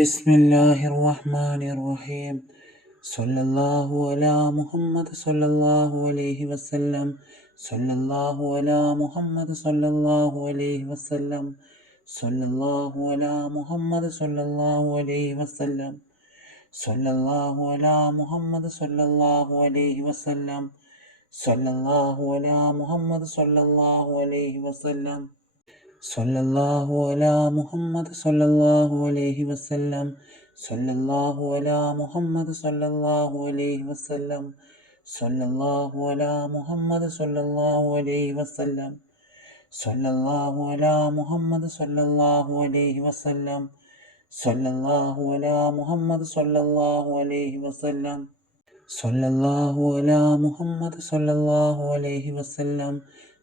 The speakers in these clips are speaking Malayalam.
بسم الله الرحمن الرحيم صلى الله على محمد صلى الله عليه وسلم صلى الله على محمد صلى الله عليه وسلم صلى الله على محمد صلى الله عليه وسلم صلى الله على محمد صلى الله عليه وسلم صلى الله على محمد صلى الله عليه وسلم സൊല്ലാഹു അല മുഹമ്മദ് സൊല്ലാഹു അലൈഹി വസ്ല്ലാം സൊല്ലാഹു അല മുഹമ്മദ് സൊല്ലാഹു അലൈഹി വസ്ല്ലാം സൊല്ലാഹു അല മുഹമ്മദ് സൊല്ലാഹു അലൈഹി വസ്ല്ലാം സൊല്ലാഹു അല മുഹമ്മദ് സൊല്ലാഹു അലൈഹി വസ്ല്ലാം സൊല്ലാഹു അല മുഹമ്മദ് സൊല്ലാഹു അലൈഹി വസ്ല്ലാം സൊല്ലാഹു അല മുഹമ്മദ് സൊല്ലാഹു അലൈഹി വസ്ല്ലാം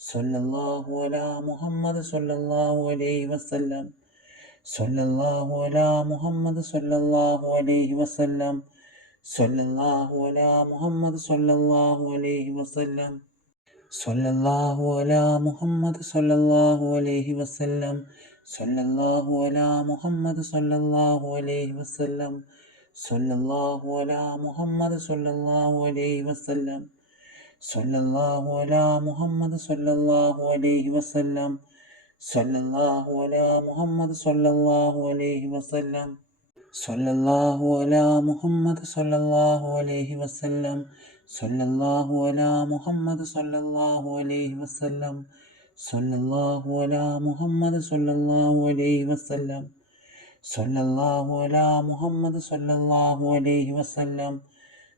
സൊല്ലാഹു അല മുഹമ്മദ് സൊല്ലാഹു അലൈഹി വസ്ല്ലാം. സൊല്ലാഹു അല മുഹമ്മദ് സൊല്ലാഹു അലൈഹി വസ്ല്ലാം. സൊല്ലാഹു അല മുഹമ്മദ് സൊല്ലാഹു അലൈഹി വസ്ല്ലാം. സൊല്ലാഹു അല മുഹമ്മദ് സൊല്ലാഹു അലൈഹി വസ്ല്ലാം. സൊല്ലാഹു അല മുഹമ്മദ് സൊല്ലാഹു അലൈഹി വസ്ല്ലാം. സൊല്ലാഹു അല മുഹമ്മദ് സൊല്ലാഹു അലൈഹി വസ്ല്ലാം. സല്ലല്ലാഹു അലാ മുഹമ്മദ് സൊല്ലാഹു അലൈഹി വസല്ലം. സല്ലല്ലാഹു അലാ മുഹമ്മദ് സൊല്ലാഹു അലൈഹി വസല്ലം. സല്ലല്ലാഹു അലാ മുഹമ്മദ് സൊല്ലാഹു അലൈഹി വസല്ലം. സല്ലല്ലാഹു അലാ മുഹമ്മദ് സൊല്ലാഹു അലൈഹി വസല്ലം. സല്ലല്ലാഹു അലാ മുഹമ്മദ് സൊല്ലാഹു അലൈഹി വസല്ലം. സല്ലല്ലാഹു അലാ മുഹമ്മദ് സൊല്ലാഹു അലൈഹി വസല്ലം.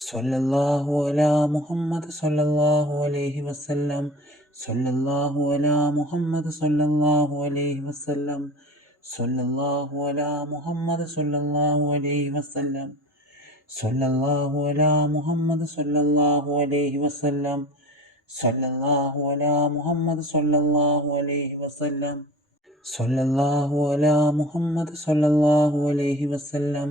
സൊല്ലാഹു അല മുഹമ്മദ് സൊല്ലാഹു അലൈഹി വസ്ല്ലാം സൊല്ലാഹു അല മുഹമ്മദ് സൊല്ലാഹു അലൈഹി വസ്ല്ലാം സൊല്ലാഹു അല മുഹമ്മദ് സൊല്ലാഹു അലൈഹി വസ്ല്ലാം സൊല്ലാഹു അല മുഹമ്മദ് സൊല്ലാഹു അലൈഹി വസ്ല്ലാം സൊല്ലാഹു അല മുഹമ്മദ് സൊല്ലാഹു അലൈഹി വസ്ല്ലാം സൊല്ലാഹു അല മുഹമ്മദ് സൊല്ലാഹു അലൈഹി വസ്ല്ലാം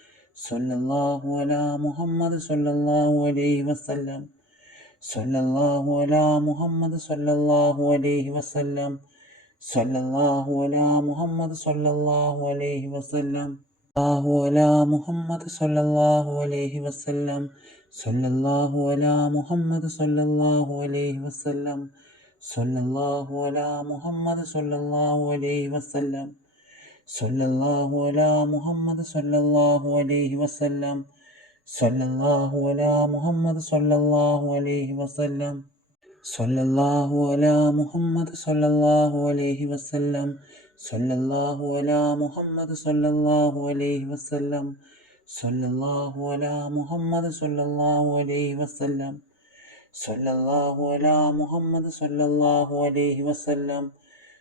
സൊല്ലാഹു അല മുഹമ്മദ് സൊല്ലാഹു അലൈഹി വസ്ല്ലാം. സൊല്ലാഹു അല മുഹമ്മദ് സൊല്ലാഹു അലൈഹി വസ്ല്ലാം. സൊല്ലാഹു അല മുഹമ്മദ് സൊല്ലാഹു അലൈഹി വസ്ല്ലാം. അല്ലാഹു അല മുഹമ്മദ് സൊല്ലാഹു അലൈഹി വസ്ല്ലാം. സൊല്ലാഹു അല മുഹമ്മദ് സൊല്ലാഹു അലൈഹി വസ്ല്ലാം. സൊല്ലാഹു അല മുഹമ്മദ് സൊല്ലാഹു അലൈഹി വസ്ല്ലാം. സൊല്ലാഹു അലാ മുഹമ്മദ് സൊല്ലാഹു അലൈഹി വസ്ല്ലാം. സൊല്ലാഹു അലാ മുഹമ്മദ് സൊല്ലാഹു അലൈഹി വസ്ല്ലാം. സൊല്ലാഹു അലാ മുഹമ്മദ് സൊല്ലാഹു അലൈഹി വസ്ല്ലാം. സൊല്ലാഹു അലാ മുഹമ്മദ് സൊല്ലാഹു അലൈഹി വസ്ല്ലാം. സൊല്ലാഹു അലാ മുഹമ്മദ് സൊല്ലാഹു അലൈഹി വസ്ല്ലാം. സൊല്ലാഹു അലാ മുഹമ്മദ് സൊല്ലാഹു അലൈഹി വസ്ല്ലാം.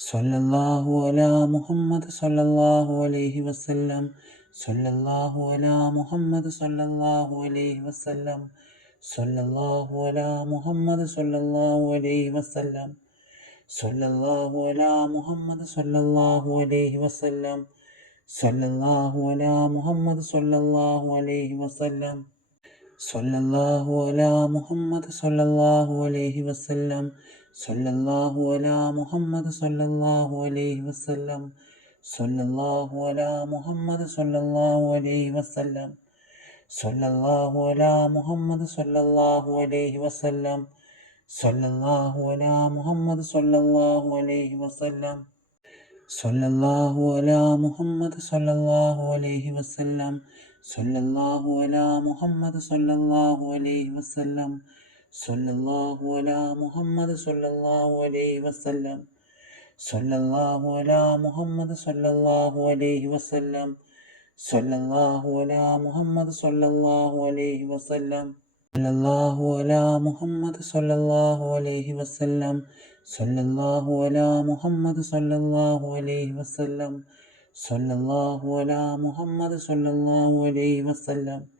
സൊല്ലാഹു അല മുഹമ്മദ് സൊല്ലാഹു അലൈഹി വസ്ല്ലാം സൊല്ലാഹു അല മുഹമ്മദ് സൊല്ലാഹു അലൈഹി വസ്ല്ലാം സൊല്ലാഹു അല മുഹമ്മദ് സൊല്ലാഹു അലൈഹി വസ്ല്ലാം സൊല്ലാഹു അല മുഹമ്മദ് സൊല്ലാഹു അലൈഹി വസ്ല്ലാം സൊല്ലാഹു അല മുഹമ്മദ് സൊല്ലാഹു അലൈഹി വസ്ല്ലാം സൊല്ലാഹു അല മുഹമ്മദ് സൊല്ലാഹു അലൈഹി വസ്ല്ലാം സല്ലല്ലാഹു അലാ മുഹമ്മദ് സല്ലല്ലാഹു അലൈഹി വസല്ലം. സല്ലല്ലാഹു അലാ മുഹമ്മദ് സല്ലല്ലാഹു അലൈഹി വസല്ലം. സല്ലല്ലാഹു അലാ മുഹമ്മദ് സല്ലല്ലാഹു അലൈഹി വസല്ലം. സല്ലല്ലാഹു അലാ മുഹമ്മദ് സല്ലല്ലാഹു അലൈഹി വസല്ലം. സല്ലല്ലാഹു അലാ മുഹമ്മദ് സല്ലല്ലാഹു അലൈഹി വസല്ലം. സല്ലല്ലാഹു അലാ മുഹമ്മദ് സല്ലല്ലാഹു അലൈഹി വസല്ലം. സല്ലല്ലാഹു അലാ മുഹമ്മദ് സല്ലല്ലാഹു അലൈഹി വസല്ലം. സല്ലല്ലാഹു അലാ മുഹമ്മദ് സല്ലല്ലാഹു അലൈഹി വസല്ലം. സല്ലല്ലാഹു അലാ മുഹമ്മദ് സല്ലല്ലാഹു അലൈഹി വസല്ലം. സല്ലല്ലാഹു അലാ മുഹമ്മദ് സല്ലല്ലാഹു അലൈഹി വസല്ലം. സല്ലല്ലാഹു അലാ മുഹമ്മദ് സല്ലല്ലാഹു അലൈഹി വസല്ലം. സല്ലല്ലാഹു അലാ മുഹമ്മദ് സല്ലല്ലാഹു അലൈഹി വസല്ലം.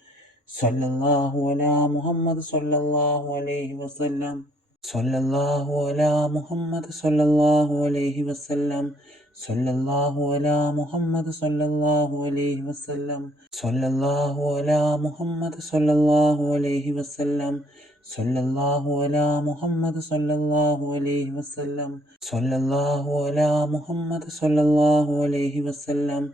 സല്ലല്ലാഹു അലാ മുഹമ്മദ് സല്ലല്ലാഹു അലൈഹി വസല്ലം. സല്ലല്ലാഹു അലാ മുഹമ്മദ് സല്ലല്ലാഹു അലൈഹി വസല്ലം. സല്ലല്ലാഹു അലാ മുഹമ്മദ് സല്ലല്ലാഹു അലൈഹി വസല്ലം. സല്ലല്ലാഹു അലാ മുഹമ്മദ് സല്ലല്ലാഹു അലൈഹി വസല്ലം. സല്ലല്ലാഹു അലാ മുഹമ്മദ് സല്ലല്ലാഹു അലൈഹി വസല്ലം. സല്ലല്ലാഹു അലാ മുഹമ്മദ് സല്ലല്ലാഹു അലൈഹി വസല്ലം.